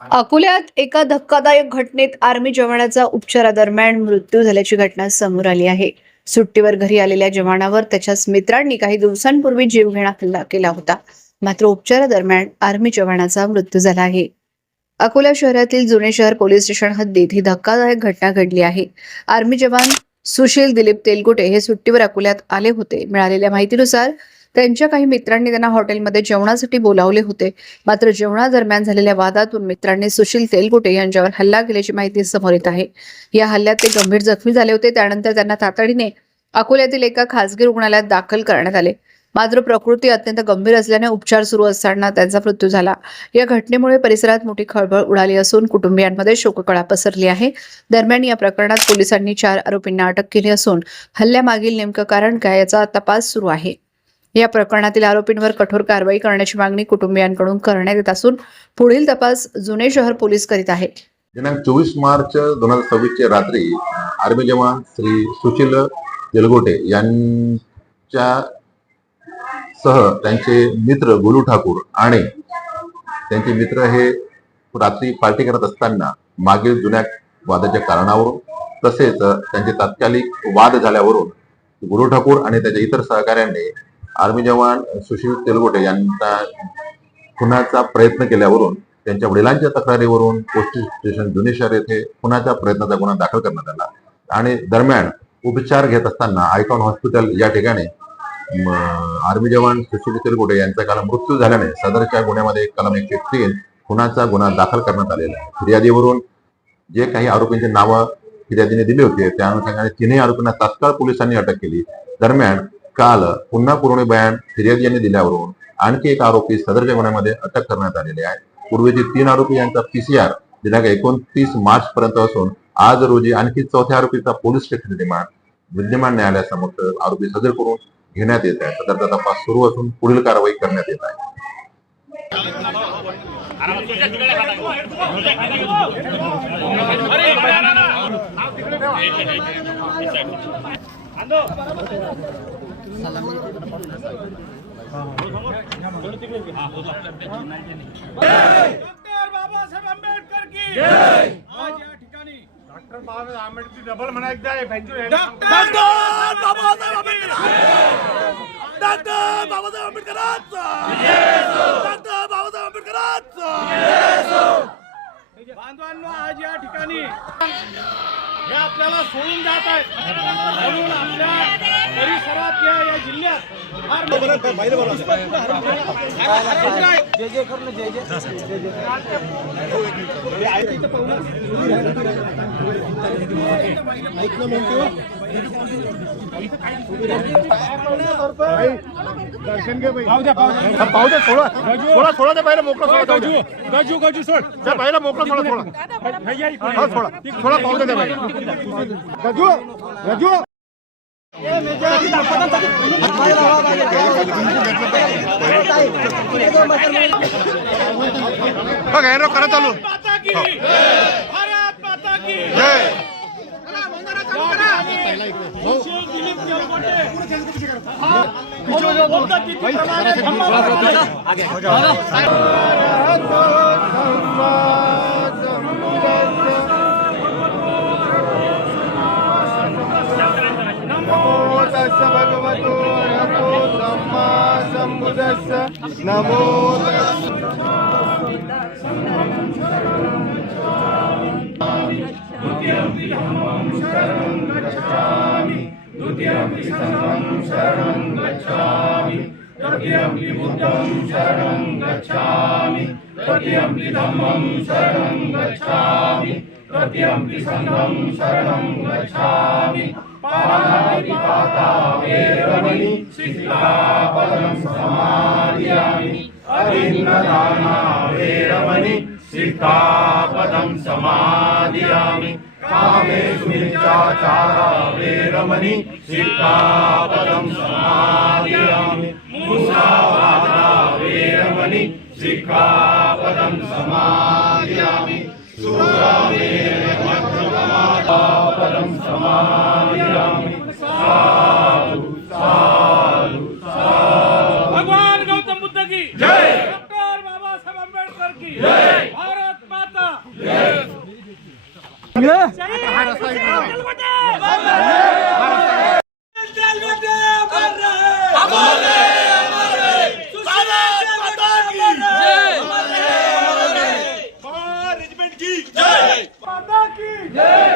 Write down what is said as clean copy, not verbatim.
अकोल्यात एका धक्कादायक घटनेत आर्मी जवानाचा उपचारादरम्यान मृत्यू झाल्याची घटना समोर आली आहे। सुट्टीवर घरी आलेल्या जवानावर त्याच्याच मित्रांनी काही दिवसांपूर्वी जीवघेणा हल्ला केला होता। मात्र उपचारादरम्यान आर्मी जवानाचा मृत्यू झाला आहे। अकोला शहरातील जुने शहर पोलीस स्टेशन हद्दीत ही धक्कादायक घटना घडली आहे। आर्मी जवान सुशील दिलीप तेलगुटे हे सुट्टीवर अकोल्यात आले होते। मिळालेल्या माहितीनुसार त्यांच्या काही मित्रांनी त्यांना हॉटेलमध्ये जेवणासाठी बोलावले होते। मात्र जेवणादरम्यान झालेल्या वादातून मित्रांनी सुशील तेलगुटे यांच्यावर हल्ला केल्याची माहिती समोर येत आहे। या हल्ल्यात ते गंभीर जखमी झाले होते। त्यानंतर त्यांना तातडीने अकोल्यातील एका खासगी रुग्णालयात दाखल करण्यात आले। मात्र प्रकृती अत्यंत गंभीर असल्याने उपचार सुरू असताना त्यांचा मृत्यू झाला। या घटनेमुळे परिसरात मोठी खळबळ उडाली असून कुटुंबियांमध्ये शोककळा पसरली आहे। दरम्यान या प्रकरणात पोलिसांनी 4 आरोपींना अटक केली असून हल्ल्यामागील नेमकं कारण काय याचा तपास सुरू आहे। या प्रकरणातील आरोपींवर कठोर कारवाई करण्याची मागणी कुटुंबियांकडून करण्यात येत असून पुढील तपास जुने शहर पोलीस करीत आहेत। दिनांक 24 मार्च 2026 ची रात्री आर्मी जवान श्री सुशील तेलगोटे यांच्या सह त्यांचे मित्र गोलू ठाकूर आणि त्यांचे मित्र हे रात्री पार्टी करत असताना मागील जुन्या वादाच्या कारणावरून तसेच त्यांचे तात्कालिक वाद झाल्यावरून गोलू ठाकूर आणि त्याच्या इतर सहकाऱ्यांनी आर्मी जवान सुशील तेलगोटे यांना खुनाचा प्रयत्न केल्यावरून त्यांच्या वडिलांच्या तक्रारीवरून पोलीस स्टेशन जुने शहर येथे खुनाच्या प्रयत्नाचा गुन्हा दाखल करण्यात आला आणि दरम्यान उपचार घेत असताना आयकॉन हॉस्पिटल या ठिकाणी आर्मी जवान सुशील तेलगोटे यांचा काल मृत्यू झाल्याने सदरच्या गुन्ह्यामध्ये कलम 103 खुनाचा गुन्हा दाखल करण्यात आलेला आहे। फिर्यादीवरून जे काही आरोपींची नावं फिर्यादीने दिली होती त्या अनुषंगाने 3 आरोपींना तात्काळ पोलिसांनी अटक केली। दरम्यान काल पुन्हा पुरवणी बयान फिर्यादी यांनी दिल्यावरून आणखी एक आरोपी सदरच्या गुन्ह्यामध्ये अटक करण्यात आलेले आहे। पूर्वीचे 3 आरोपी यांचा PCR दिनांक 29 मार्च पर्यंत असून आज रोजी आणखी 4थ्या आरोपीचा पोलीस स्टेशन रिमांड विद्यमान न्यायालयासमोर आरोपी सदर करून घेण्यात येत आहे। सदरचा तपास सुरू असून पुढील कारवाई करण्यात येत आहे। बाबासाहेब आंबेडकर की जय। आज या ठिकाणी डॉक्टर बाबासाहेब आंबेडकर डबल म्हणा एकदा डॉक्टर बाबासाहेब आंबेडकर डॉक्टर बाबासाहेब आंबेडकरांचा डॉक्टर बाबासाहेब आंबेडकरांचा बांधवांनो, आज या ठिकाणी हे आपल्याला सोडून जात आहे म्हणून आपल्या परिसरात या जिल्ह्यात जय जय करून जय जय दर्शन घे पाहू द्या सोडा सोडा त्या बाहेर मोकळा सोडा गजू गजू सोड त्या बाहेर मोकळा सोडा सोडा सोडा पाहू द्या त्या बाहेर गजू गजू करा चालू भारत माता की जय। भगवतो अरहतो सम्मा सम्बुद्धस्स नमो द्वितीयंपि धम्मं शरणं गच्छामि द्वितीयंपि संघं शरणं गच्छामि तृतीयंपि बुद्धं शरणं गच्छामि तृतीयंपि धम्मं शरणं गच्छामि तृतीयंपि संघं शरणं गच्छामि पाणिपाता वेरमणि सिक्खापदं समादयामि अभिन्नदाना वेरमणि सिक्खापदं समादयामि कामेषु मिथ्याचारा वेरमणि सिक्खापदं समादयामि मुसावादा वेरमणि सिक्खापदं समादयामि पदं समादयामि। साधु साधु साधु। भगवान गौतम बुद्ध की जय। डॉक्टर बाबा साहेब आंबेडकर की जय। भारत माता रेजिमेंट की जय, माता की जय।